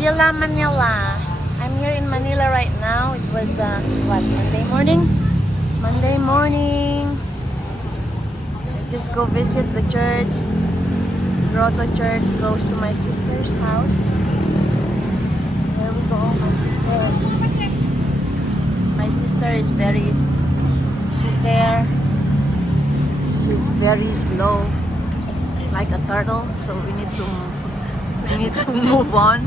Villa Manila. I'm here in Manila right now. It was what, Monday morning? Monday morning. I just go visit the church, Grotto Church, close to my sister's house. There we go, my sister. My sister is she's there. She's very slow, like a turtle. So we need to move on.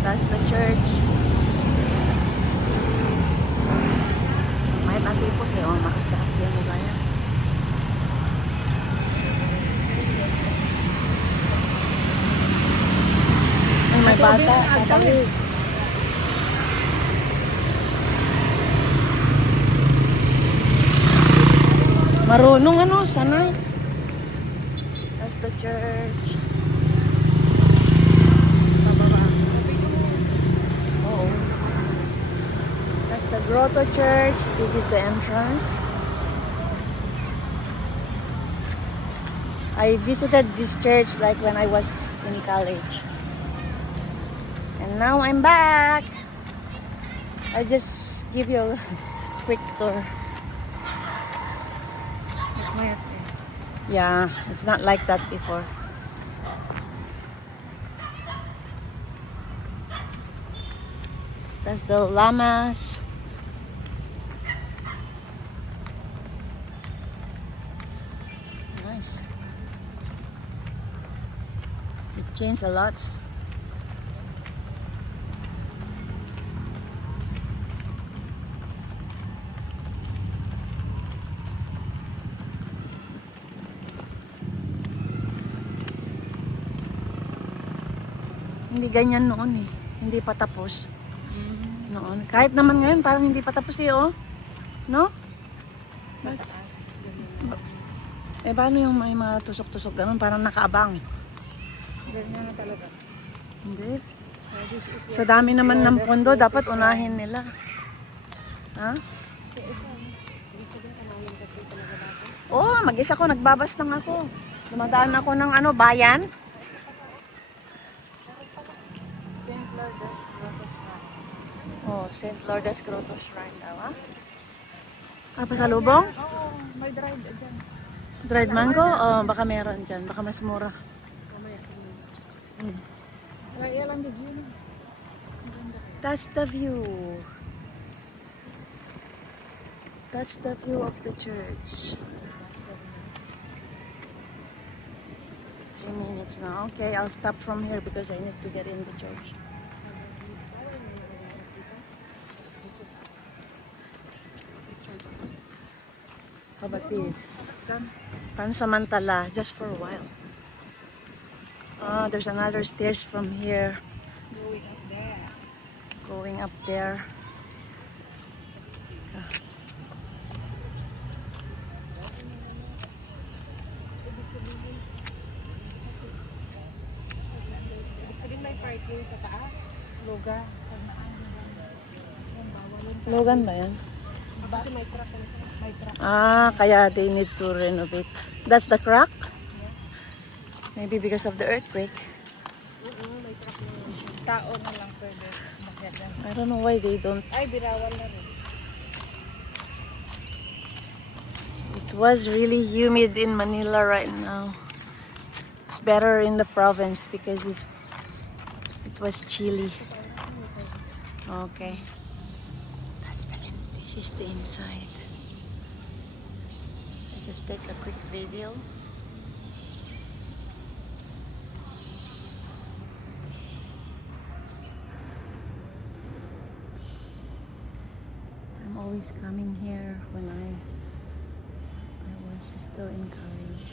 That's the church. May patipot eh. Oh, makas-takas din mo gaya. Ay, may bata. Tatali. Marunong ano, sanay. That's the church. The Grotto Church. This is the entrance. I visited this church like when I was in college. And now I'm back. I just give you a quick tour. Yeah, it's not like that before. That's the llamas. Nice. It changed a lot. Hindi ganyan noon eh. Hindi pa tapos. Noon. Kahit naman ngayon parang hindi pa tapos eh, oh. No? Eh, paano yung may mga tusok-tusok ganun? Parang nakaabang. Ganyan na talaga. Hindi. Sa dami naman ng pondo, dapat unahin nila. Ha? Oo, mag-isa ko. Nagbabas lang ako. Dumadaan ako ng ano, bayan. St. Lourdes Grotto Shrine. Oh, St. Lourdes Grotto Shrine daw, ha? Ah, pasalubong? Oo, may dried dyan. Dried mango? Oh, baka meron dyan. Baka mas mura. Mamaya. Hmm. Kaya lang din yun. That's the view. That's the view of the church. 3 minutes now. Okay, I'll stop from here because I need to get in the church. Kabatid. Pansamantala, just for a while. There's another stairs from here. Going up there. Going up there. Sabihin may parking sa taas. Luga. Logan ba yan? Kasi may truck. May truck. Ah, kaya they need to renovate. That's the crack? Maybe because of the earthquake. May truck na yun. Tao na lang pwede. Umakyat yan. I don't know why they don't. Ay, birawan na rin. It was really humid in Manila right now. It's better in the province because it was chilly. Okay. This is the inside. I just take a quick video. I'm always coming here when I was still in college.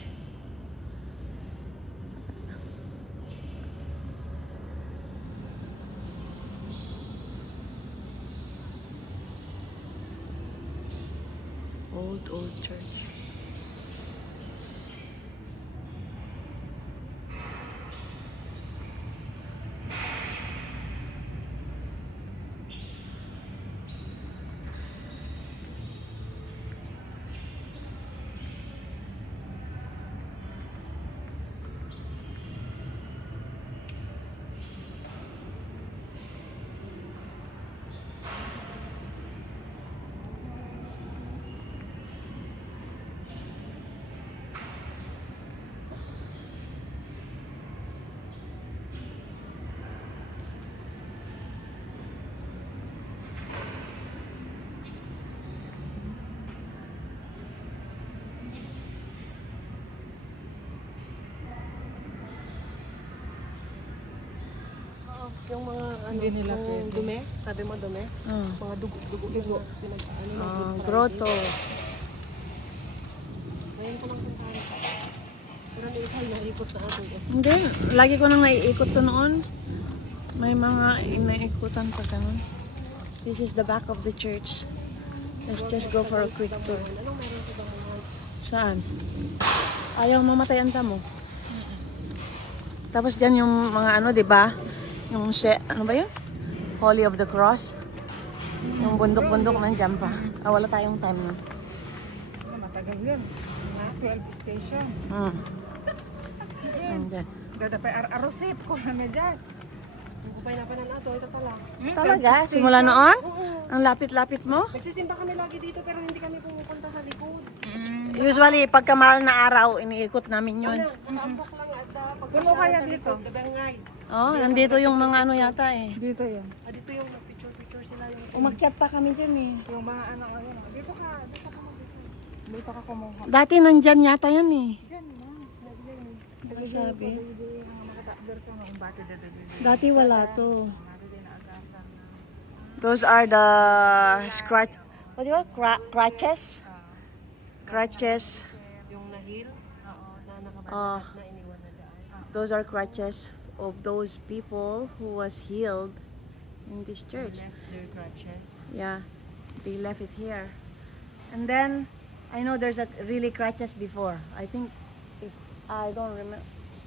Old church. Yung mga ano, Hindi nila yung pwede. dumi, sabi mo dumi, Oh. mga dugo na pinag-ano ng Good Friday. Grotto. Ngayon ko lang puntahan. Pero hindi ikaw naikot na ato. Hindi, lagi ko nang naiikot to noon. May mga inaikutan pa ganun. This is the back of the church. Let's just go for a quick tour. Anong meron sa Damuhan? Saan? Ayaw mamatay ang tamo. Tapos dyan yung mga ano, di ba? Yung ano ba yun? Holy of the Cross. Yung bundok-bundok nandyan pa. Wala tayong time nun. Matagal yun. 12 station. Nandyan. Dada pa arosip ko na dyan. Kupay na pa na nato, ito tala. Talaga? Simula noon? Ang lapit-lapit mo? Nagsisimba kami lagi dito pero hindi kami pumupunta sa likod. Usually, pagka mahal na araw, iniikot namin yun. Nakaampok lang at Puno kaya dito? Dabangay. Oh, nandito yung mga ano yata eh. Dito yan. Dito yung picture sila yung Umakyat pa kami dyan eh. Yung mga ano. Dito ka dito. Dito ka kumuha. Dati nandyan yata yan eh. Diyan mo. Diba sabi? Bati dada. Dati wala to. Bati din na agasan na. Those are the scratch... What do you call? Crutches? Crutches. yung nahil na nakabalik Oh, na iniwan na dyan. those are crutches of those people who was healed in this church. Their crutches. Yeah, they left it here. And then, I know there's a really crutches before. I think, if I don't remember,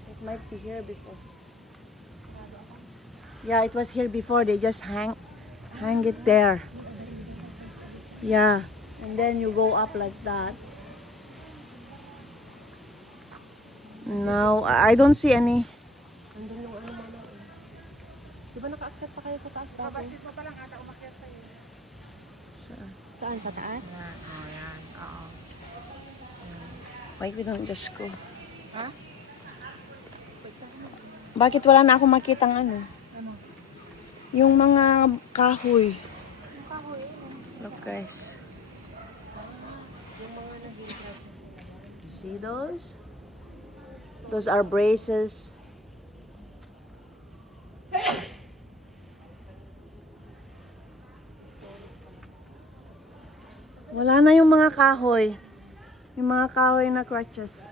it might be here before. Yeah, it was here before. They just hang it there. Yeah, and then you go up like that. Now, I don't see any. Andun yung ano mo na. Di ba nakaakyat pa kayo sa taas dati? Pabasit mo pa lang ata umakyat tayo. Saan? Sa taas? Oh, yan. Oo. Why we don't just go? Ha? Bakit wala na akong makitang ano? Ano? Yung mga kahoy. Kahoy. Look guys. You see those? Those are braces. Wala na yung mga kahoy. Yung mga kahoy na crutches.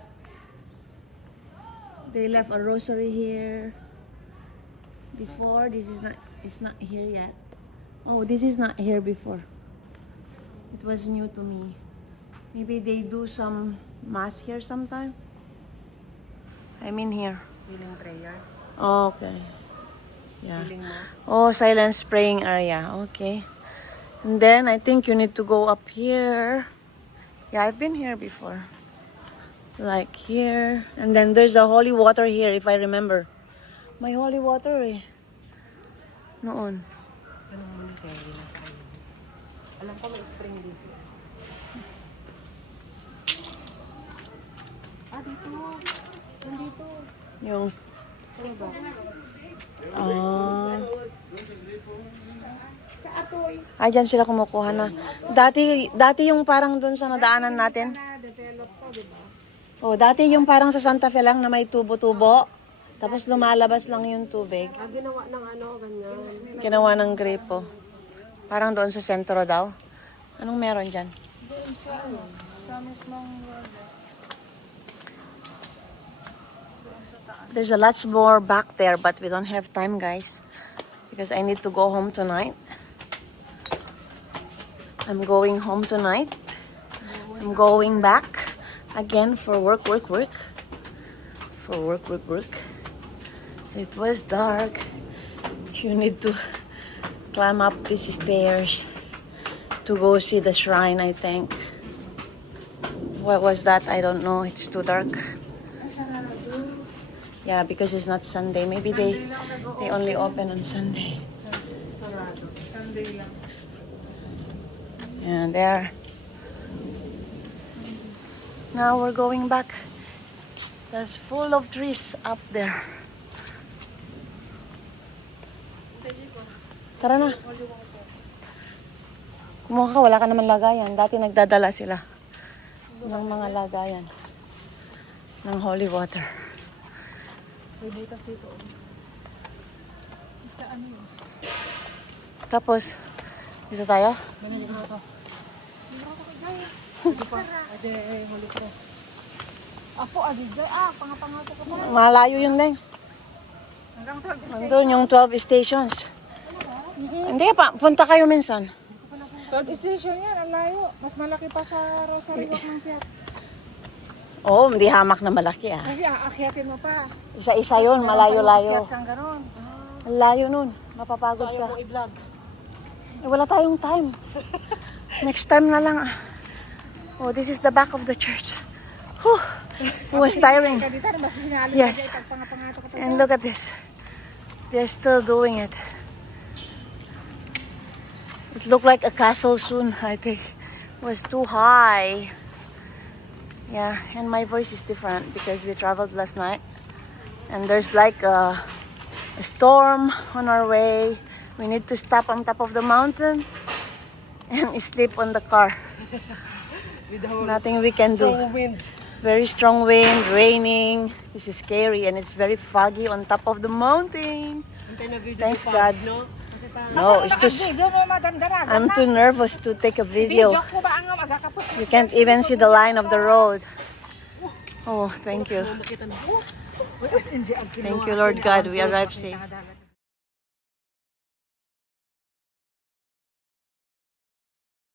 They left a rosary here. Before, it's not here yet. Oh, this is not here before. It was new to me. Maybe they do some mass here sometime. I mean here. Healing prayer. Okay. Yeah. Healing mass. Oh, silence praying area. Okay. And then I think you need to go up here. Yeah, I've been here before. Like here. And then there's a holy water here if I remember. May holy water eh. Noon. Ano mo ni Sally na sa iyo? Alam ko may spring dito. Dito. Nandito. Yung... Saan ba? Dyan sila kumukuha na. Dati yung parang dun sa nadaanan natin. Na-develop to, di ba? Oh, dati yung parang sa Santa Fe lang na may tubo-tubo. Tapos lumalabas lang yung tubig. Ginawa ng ano, ganyan. Ginawa ng gripo. Parang doon sa sentro daw. Anong meron dyan? Doon sa ano? Sa mismong There's a lot more back there but we don't have time guys. Because I need to go home tonight. I'm going home tonight. I'm going back again for work. For work. It was dark. You need to climb up these stairs to go see the shrine, I think. What was that? I don't know. It's too dark. Yeah, because it's not Sunday. Maybe they only open on Sunday. Sarado. Sunday lang. And there. Now we're going back. That's full of trees up there. Tara na. Kumuha ka, wala ka naman lagayan. Dati nagdadala sila ng mga lagayan ng holy water. May butas dito. sa ano. Tapos, dito tayo. Mamili ko na ito. Ajay, huli ko. Apo, agidyo. Pangapangato ko pa. Malayo yun din. Hanggang 12 station. Nandun yung 12 stations. Hindi pa, punta kayo minsan. 12 station yan, ang layo. Mas malaki pa sa Rosario ng Piat. Oo, hindi hamak na malaki ah. Kasi aakyatin mo pa. Isa-isa yun, malayo-layo. Kang ganon. Ang layo nun, mapapagod Ayaw ka. mo i-vlog. Eh, wala tayong time. Next time na lang ah. Oh, this is the back of the church. Whew, it was tiring. Dito, mas sinali Yes. pag pangapangato ko pa. And look at this. They're still doing it. It looked like a castle soon, I think. It was too high. Yeah, and my voice is different because we traveled last night. And there's like a storm on our way. We need to stop on top of the mountain and sleep on the car. With the whole Nothing we can do. strong wind. Very strong wind, raining. This is scary and it's very foggy on top of the mountain. Antay na video Thanks, ko pa, God. no? Kasi sa... No, it's too... Video mo madandara. I'm too nervous to take a video. Video ko ba ang magkakapot? You can't even see the line of the road. Oh, thank you. Makita na. Uy, as in, Thank you, Lord God. We arrived safe. Dagat.